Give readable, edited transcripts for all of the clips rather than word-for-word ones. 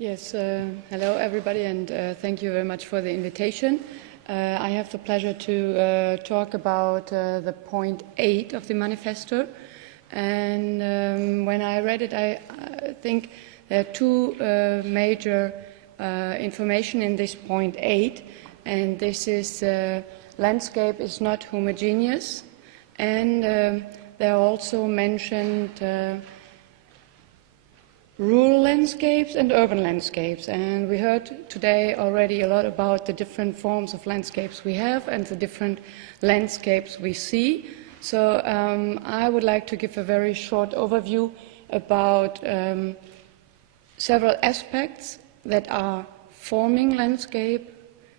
Yes, hello everybody, and thank you very much for the invitation. I have the pleasure to talk about the point 8 of the manifesto, and when I read it, I think there are two major information in this point 8, and this is landscape is not homogeneous, and there are also mentioned rural landscapes and urban landscapes, and we heard today already a lot about the different forms of landscapes we have and the different landscapes we see. So I would like to give a very short overview about several aspects that are forming landscape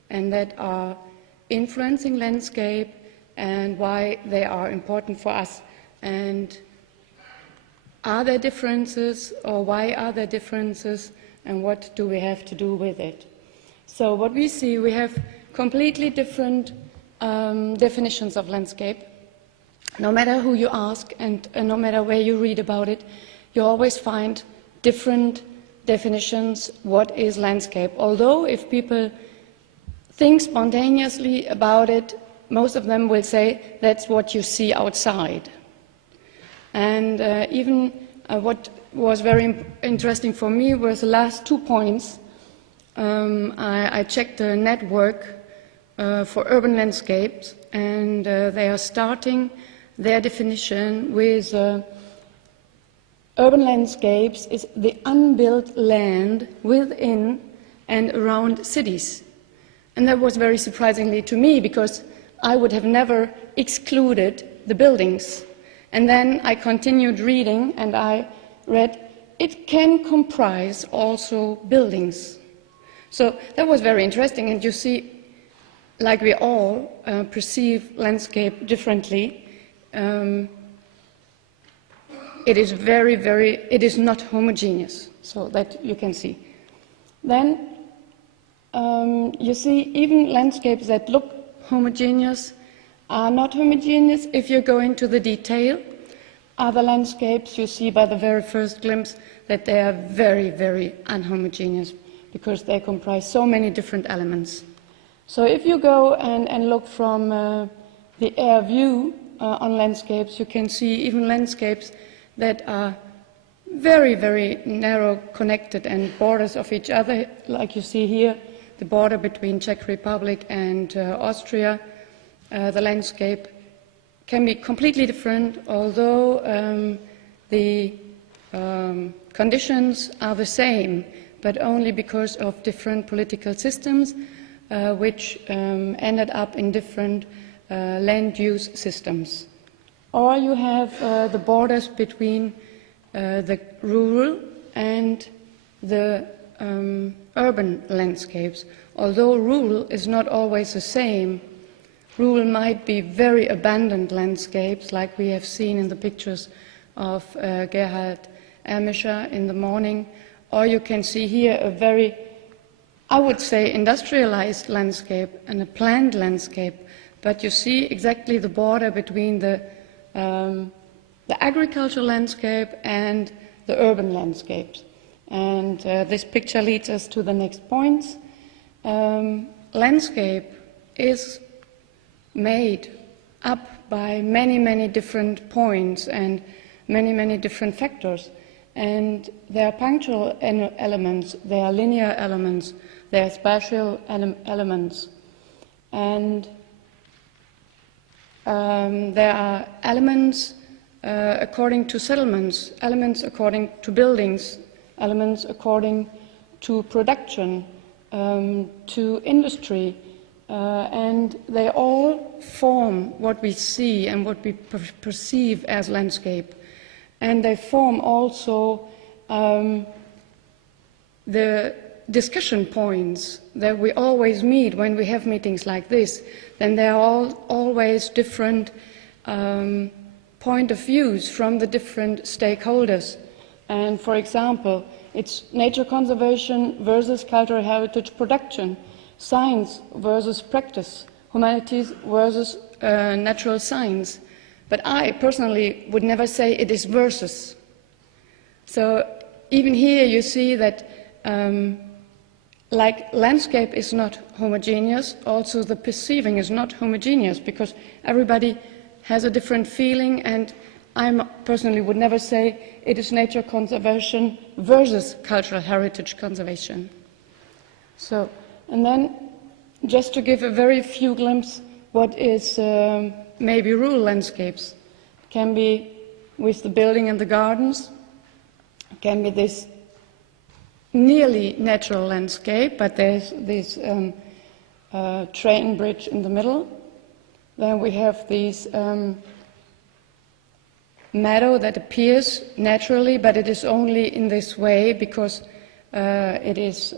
and that are influencing landscape and why they are important for us. And are there differences, or why are there differences, and what do we have to do with it? So what we see, we have completely different definitions of landscape. No matter who you ask and no matter where you read about it, you always find different definitions what is landscape. Although if people think spontaneously about it, most of them will say that's what you see outside. And even what was very interesting for me was the last 2 points. I checked the network for urban landscapes, and they are starting their definition with urban landscapes is the unbuilt land within and around cities. And that was very surprisingly to me, because I would have never excluded the buildings. And then I continued reading, and I read, it can comprise also buildings. So that was very interesting, and you see, like we all perceive landscape differently, it is it is not homogeneous, so that you can see. Then you see even landscapes that look homogeneous are not homogeneous if you go into the detail. Other landscapes you see by the very first glimpse that they are very unhomogeneous, because they comprise so many different elements. So if you go and look from the air view on landscapes, you can see even landscapes that are very narrow connected and borders of each other, like you see here, the border between Czech Republic and Austria. The landscape can be completely different, although the conditions are the same, but only because of different political systems which ended up in different land use systems. Or you have the borders between the rural and the urban landscapes. Although rural is not always the same, rural might be very abandoned landscapes, like we have seen in the pictures of Gerhard Ermischer in the morning, or you can see here a very, I would say, industrialized landscape and a planned landscape, but you see exactly the border between the agricultural landscape and the urban landscapes. And this picture leads us to the next points. Landscape is made up by many different points and many different factors. And there are punctual elements, there are linear elements, there are spatial elements. And there are elements according to settlements, elements according to buildings, elements according to production, to industry, and they all form what we see and what we perceive as landscape. And they form also the discussion points that we always meet when we have meetings like this. Then there are always different point of views from the different stakeholders. And for example, it's nature conservation versus cultural heritage production, science versus practice, humanities versus natural science. But I personally would never say it is versus. So even here you see that like landscape is not homogeneous, also the perceiving is not homogeneous, because everybody has a different feeling, and I personally would never say it is nature conservation versus cultural heritage conservation. So, and then just to give a very few glimpse what is maybe rural landscapes. It can be with the building and the gardens, it can be this nearly natural landscape, but there's this train bridge in the middle. Then we have these meadow that appears naturally, but it is only in this way because it is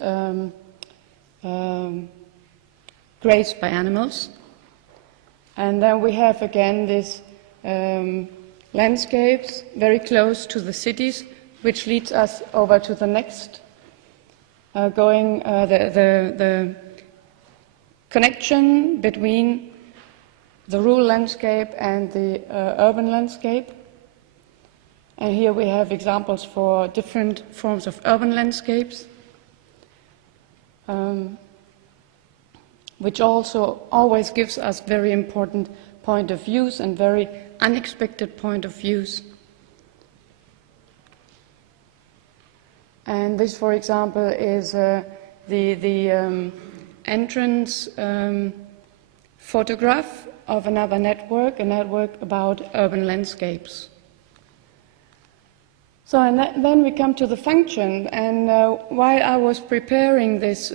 grazed by animals. And then we have again these landscapes very close to the cities, which leads us over to the next, the connection between the rural landscape and the urban landscape. And here we have examples for different forms of urban landscapes, which also always gives us very important point of views and very unexpected point of views. And this, for example, is the entrance photograph of another network, a network about urban landscapes. So and then we come to the function, and while I was preparing this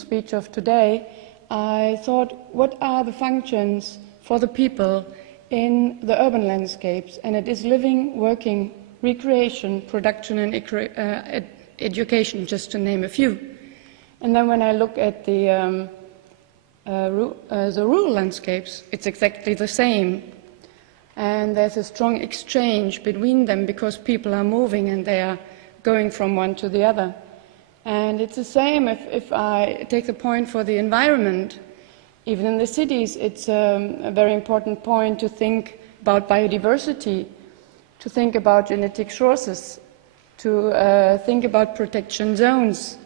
speech of today, I thought, what are the functions for the people in the urban landscapes? And it is living, working, recreation, production, and education, just to name a few. And then when I look at the rural landscapes, it's exactly the same. And there's a strong exchange between them because people are moving and they are going from one to the other. And it's the same if I take the point for the environment. Even in the cities, it's a very important point to think about biodiversity, to think about genetic sources, to think about protection zones,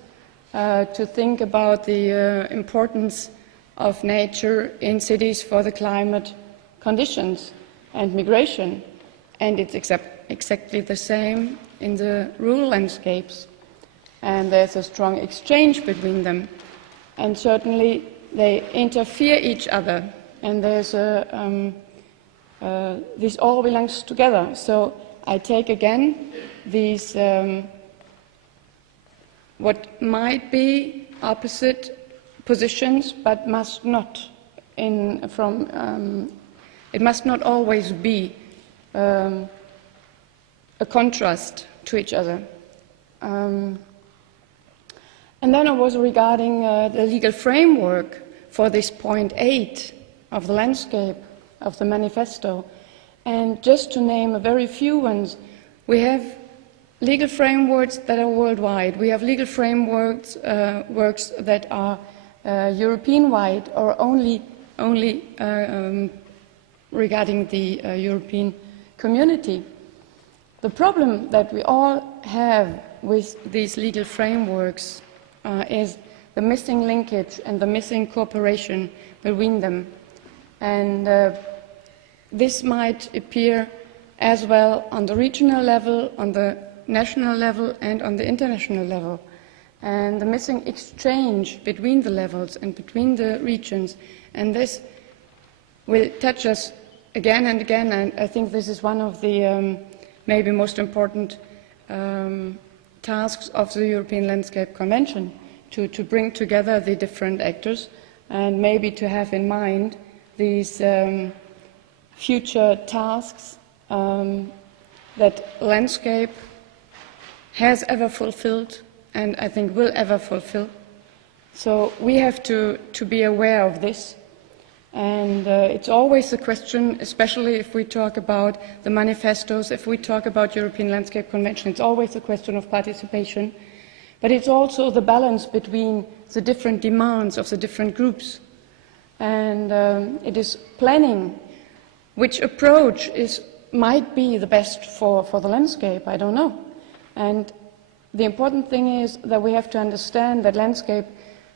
to think about the importance of nature in cities for the climate conditions and migration. And it's exactly the same in the rural landscapes. And there's a strong exchange between them. And certainly they interfere each other. And there's this all belongs together. So I take again these what might be opposite positions, but must not it must not always be a contrast to each other. And then I was regarding the legal framework for this point 8 of the landscape of the manifesto. And just to name a very few ones, we have legal frameworks that are worldwide. We have legal frameworks works that are European-wide or only regarding the European community. The problem that we all have with these legal frameworks is the missing linkage and the missing cooperation between them. And this might appear as well on the regional level, on the national level, and on the international level. And the missing exchange between the levels and between the regions. And this will touch us again and again, and I think this is one of the maybe most important tasks of the European Landscape Convention, to bring together the different actors and maybe to have in mind these future tasks that landscape has ever fulfilled and I think will ever fulfill. So we have to be aware of this. And it's always a question, especially if we talk about the manifestos, if we talk about European Landscape Convention, it's always a question of participation. But it's also the balance between the different demands of the different groups. And it is planning which approach might be the best for the landscape, I don't know. And the important thing is that we have to understand that landscape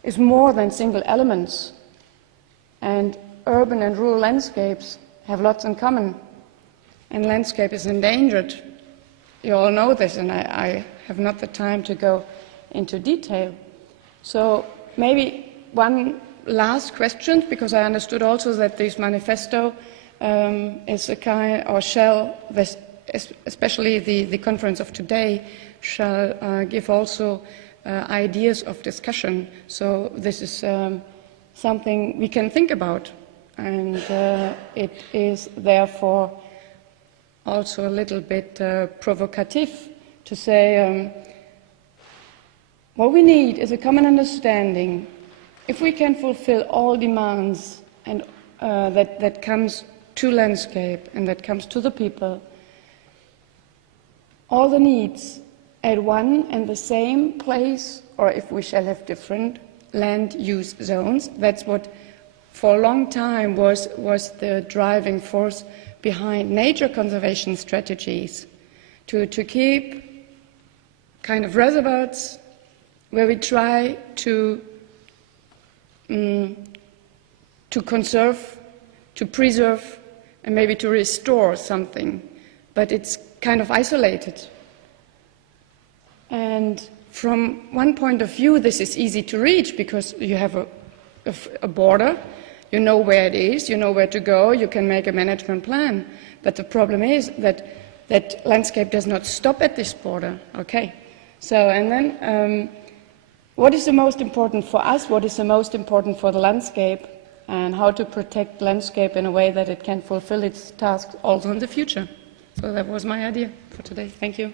is more than single elements, and urban and rural landscapes have lots in common, and landscape is endangered. You all know this, and I have not the time to go into detail. So maybe one last question, because I understood also that this manifesto is a kind, or shall, especially the conference of today, shall give also ideas of discussion. So this is something we can think about, and it is therefore also a little bit provocative to say what we need is a common understanding. If we can fulfill all demands and that comes to landscape and that comes to the people, all the needs at one and the same place, or if we shall have different land use zones, that's what for a long time was the driving force behind nature conservation strategies, to keep kind of reservoirs where we try to conserve, to preserve, and maybe to restore something, but it's kind of isolated. And from one point of view, this is easy to reach because you have a border, you know where it is, you know where to go, you can make a management plan. But the problem is that landscape does not stop at this border. Okay, so and then what is the most important for us? What is the most important for the landscape? And how to protect landscape in a way that it can fulfill its tasks also in the future. So that was my idea for today. Thank you.